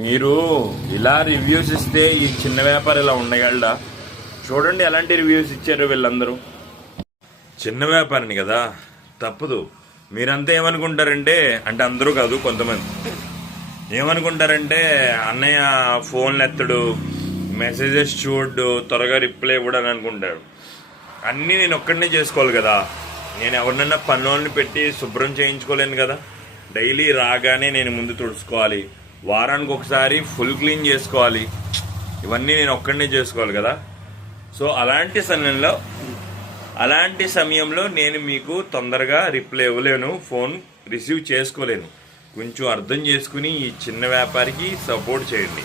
మీరు ఇలా రివ్యూస్ ఇస్తే ఈ చిన్న వ్యాపారం ఇలా ఉండగలడా? చూడండి ఎలాంటి రివ్యూస్ ఇచ్చారు వీళ్ళందరూ. చిన్న వ్యాపారిని కదా, తప్పదు. మీరంతా ఏమనుకుంటారంటే, అంటే అందరూ కాదు, కొంతమంది ఏమనుకుంటారంటే అన్నయ్య ఫోన్లు ఎత్తడు, మెసేజెస్ చూడు, త్వరగా రిప్లై ఇవ్వడని అనుకుంటారు. అన్నీ నేను ఒక్కడనే చేసుకోవాలి కదా. నేను ఎవరినన్నా పనులను పెట్టి శుభ్రం చేయించుకోలేను కదా. డైలీ రాగానే నేను ముందు తుడుచుకోవాలి, వారానికి ఒకసారి ఫుల్ క్లీన్ చేసుకోవాలి. ఇవన్నీ నేను ఒక్కడనే చేసుకోవాలి కదా. సో అలాంటి సమయంలో నేను మీకు తొందరగా రిప్లై ఇవ్వలేను, ఫోన్ రిసీవ్ చేసుకోలేను. కొంచెం అర్థం చేసుకుని ఈ చిన్న వ్యాపారికి సపోర్ట్ చేయండి.